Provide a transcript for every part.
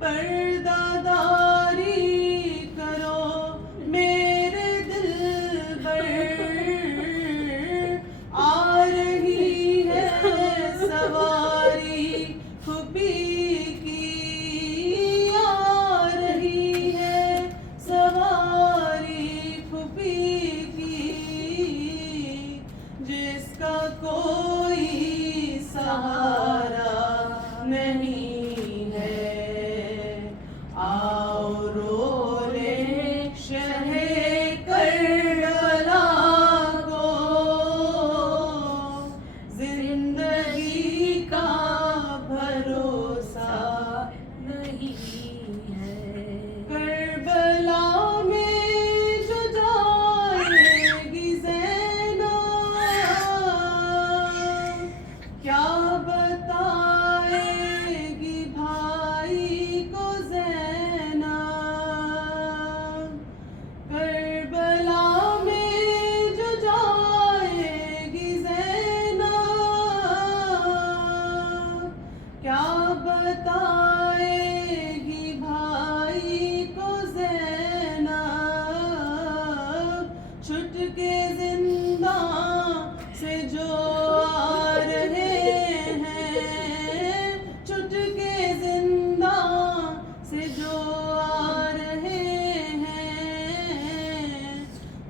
پردہ داری کرو میرے دل بر، آ رہی ہے سواری پھوپھی کی، آ رہی ہے سواری پھوپھی کی، جس کا کوئی سہارا نہیں ہے، آؤ رو لیں شہ کربلا کو، زندگی کا بھروسہ نہیں ہے۔ کربلا میں جو جائے گی زینب، کیا بتائے گی بھائی کو زینب، کربلا میں جو جائے گی زینب، کیا بتائے گی بھائی کو زینب، چھٹ کے زنداں سے جو آ رہے ہیں، چھٹ کے زنداں سے جو آ رہے ہیں،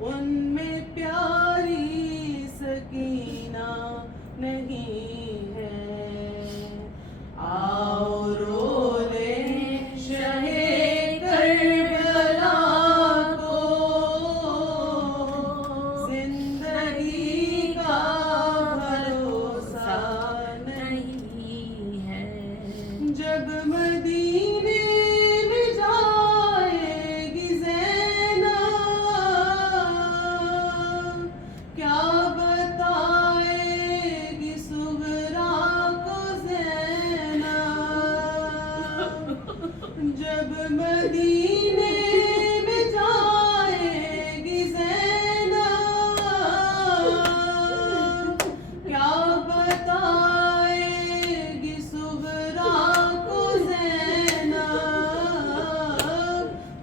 ان میں پیاری سکینہ نہیں ہے، آؤ رو لیں شہ کربلا کو، زندگی کا بھروسہ نہیں ہے۔ جب مدینے میں جائے گی زینب، کیا بتائے گی صغرا کو زینب، جب مدینے میں جائے گی زینب، کیا بتائے گی صغرا کو زینب،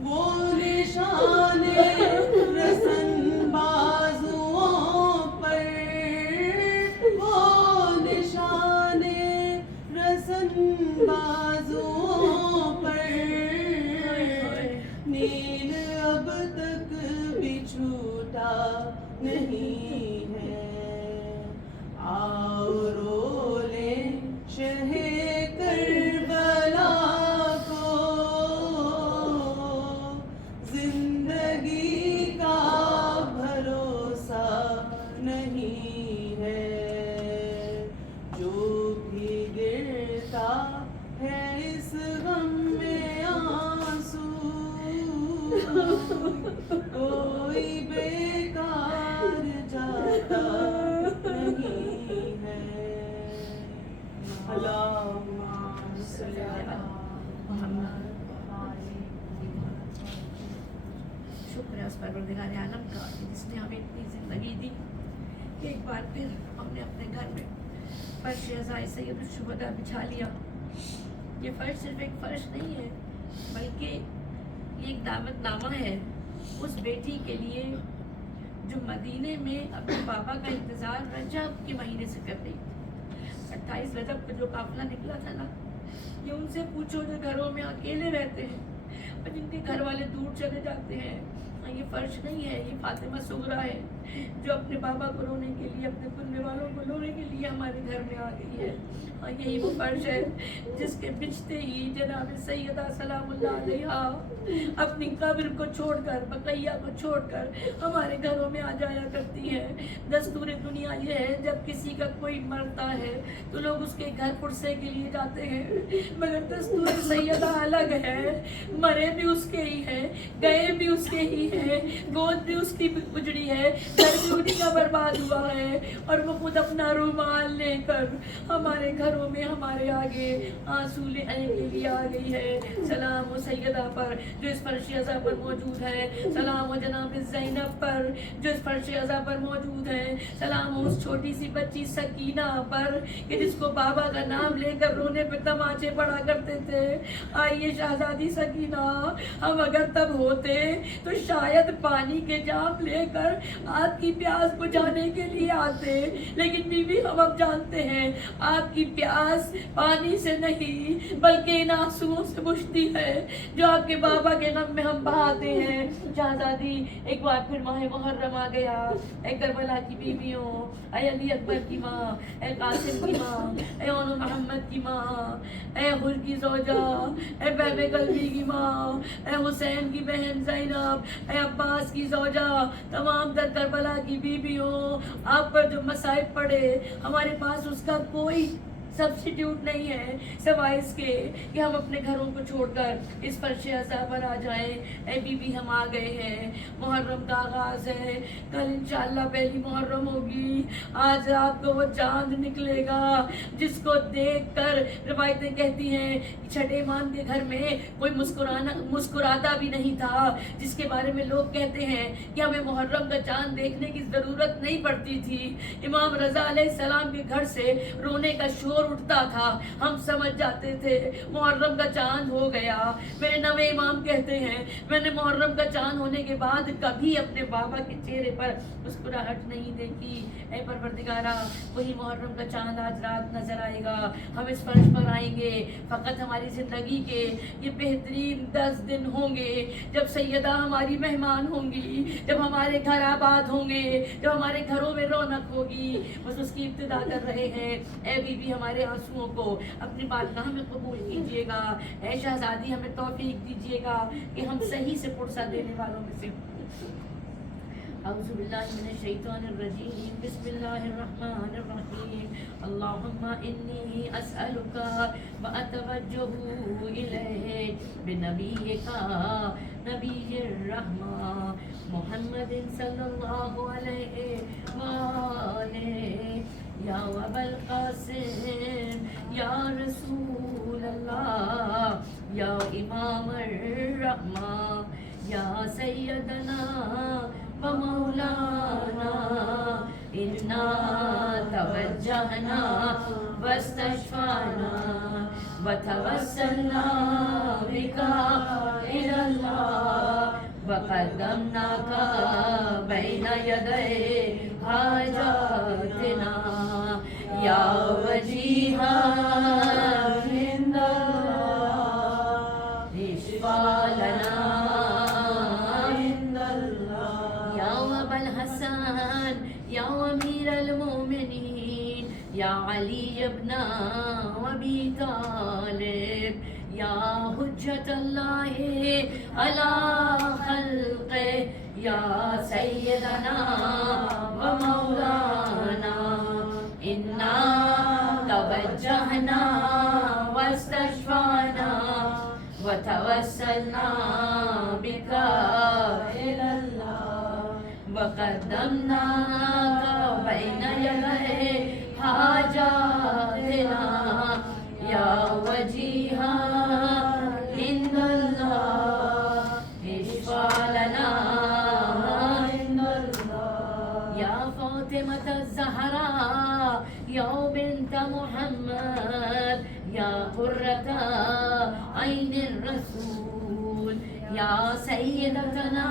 وہ نشان رسن بازوؤں پر، وہ نشان رسن بازوؤں پر، نیل اب تک بھی چھوٹا نہیں ہے، آؤ رو لیں شہ کربلا کو، زندگی کا بھروسہ نہیں ہے، جو بھی گرتا ہے اس غم میں آنسو، کوئی بیکار جاتا نہیں ہے۔ اللہم صلی علی محمد۔ شکر ہے اس پروردگار عالم کا جس نے ہمیں اتنی زندگی دی کہ ایک بار پھر ہم نے اپنے گھر میں فرش عزائے سید الشہداء بچھا لیا۔ یہ فرش صرف ایک فرش نہیں ہے بلکہ یہ ایک دعوت نامہ ہے اس بیٹی کے لیے جو مدینے میں اپنے بابا کا انتظار رجب کے مہینے سے کر رہی تھی۔ 28 رجب کو جو قافلہ نکلا تھا نا، یہ ان سے پوچھو جو گھروں میں اکیلے رہتے ہیں اور جن کے گھر والے دور چلے جاتے ہیں، یہ فرش نہیں ہے، یہ فاطمہ صغریٰ ہے جو اپنے بابا کو رونے کے لیے، اپنے کنبے والوں کو رونے کے لیے ہمارے گھر میں آ گئی ہے۔ اور یہی وہ فرش ہے جس کے بچتے ہی جناب سیدہ سلام اللہ علیہا اپنی قبر کو چھوڑ کر، بقیہ کو چھوڑ کر ہمارے گھروں میں آ جایا کرتی ہے۔ دستور دنیا یہ ہے جب کسی کا کوئی مرتا ہے تو لوگ اس کے گھر پرسے کے لیے جاتے ہیں، مگر دستور سیدہ الگ ہے، مرے بھی اس کے ہی ہیں، گئے بھی اس کے ہی ہیں۔ ہیں, گود بھی اس کی اجڑی ہے, گھر بھی انہیں کا برباد ہوا ہے, اور وہ خود اپنا رومال لے کر ہمارے گھروں میں ہمارے آگے آنسو لینے کے لیے آ گئی ہے. سلام و سیدہ پر جو اس فرش عزا پر موجود ہے, سلام و جناب زینب پر جو اس فرش عزا پر موجود ہے, سلام و اس چھوٹی سی بچی سکینہ پر کہ جس کو بابا کا نام لے کر رونے پہ تماچے پڑا کرتے تھے. آئیے شہزادی سکینہ, ہم اگر تب ہوتے تو شاید پانی کے جام لے کر آپ کی پیاس بجھانے کے لیے آتے, لیکن بی بی ہم اب جانتے ہیں آپ کی پیاس پانی سے نہیں بلکہ ان آنسوؤں سے بجھتی ہے جو آپ کے بابا کے غم میں ہم بہاتے ہیں. شہزادی ایک بار پھر ماہ محرم آ گیا. اے کربلا کی بیویوں, اے علی اکبر کی ماں, اے قاسم کی ماں, اے اونو محمد کی ماں, اے حر کی زوجہ, اے بہب قلبی کی ماں, اے حسین کی بہن زینب, اے عباس کی زوجہ, تمام در کربلا کی بیویوں, آپ پر جو مصائب پڑے ہمارے پاس اس کا کوئی سبسٹیوٹ نہیں ہے سوائے اس کے کہ ہم اپنے گھروں کو چھوڑ کر اس فرش عزا پر آ جائیں. اے بی بی ہم آ گئے ہیں, محرم کا آغاز ہے, کل انشاءاللہ پہلی محرم ہوگی. آج رات کو وہ چاند نکلے گا جس کو دیکھ کر روایتیں کہتی ہیں چھٹے مان کے گھر میں کوئی مسکراتا بھی نہیں تھا, جس کے بارے میں لوگ کہتے ہیں کہ ہمیں محرم کا چاند دیکھنے کی ضرورت نہیں پڑتی تھی. امام رضا علیہ السلام کے گھر سے رونے کا شور اٹھتا تھا, ہم سمجھ جاتے تھے محرم کا چاند ہو گیا. میرے نوے امام کہتے ہیں میں نے محرم کا چاند ہونے کے بعد کبھی اپنے بابا کے چہرے پر مسکراہٹ نہیں دیکھی. اے پروردگارا, وہی محرم کا چاند آج رات نظر آئے گا, ہم اس فرش پر آئیں گے. فقط ہماری زندگی کے یہ بہترین 10 دن ہوں گے جب سیدہ ہماری مہمان ہوں گی, جب ہمارے گھر آباد ہوں گے, جب ہمارے گھروں میں رونق ہوگی. بس اس کی ابتدا کر رہے ہیں. اے بی بی ہمارے آنسوؤں کو اپنی بارگاہ میں قبول کیجیے گا. اے شہزادی ہمیں توفیق دیجیے گا کہ ہم صحیح سے پرسہ دینے والوں میں سے. اعوذ باللہ من الشیطان الرجیم, بسم اللہ الرحمن الرحیم. اللہم انی اسألک واتوجہ الیک بنبیک نبی الرحمہ محمد صلی اللہ علیہ وآلہ, یا ابا القاسم, یا رسول اللہ, یا امام الرحمہ, یا سیدنا و مولانا, انا توجہنا واستشفعنا وتوسلنا بک الی اللہ وقدمناک بین یدی حاجاتنا, یا وجیہا عند اللہ اشفع لنا عند اللہ, یا ابا الحسن, یا امیر المومنین, یا علی ابن ابی طالب, یا حجت اللہ علی خلقہ, یا سیدنا و مولانا, انا توجہنا واستشفعنا وتوسلنا بک الی اللہ وقدمناک بین یدی حاجاتنا, یا وجیہا عند اللہ اشفع لنا عند اللہ, یا فاطمۃ الزہراء, یا بنت محمد, یا قرۃ عین الرسول, یا سیدتنا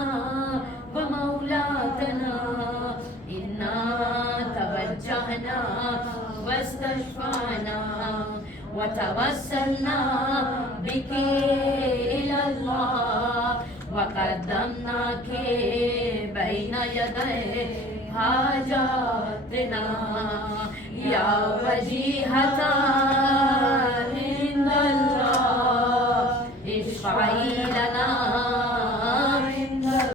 و مولاتنا, انا توجہنا واستشفعنا وتوسلنا بک الی اللہ وقدمناک بین یدی حاجاتنا, یا وجیہۃ عند اللہ اشفعی لنا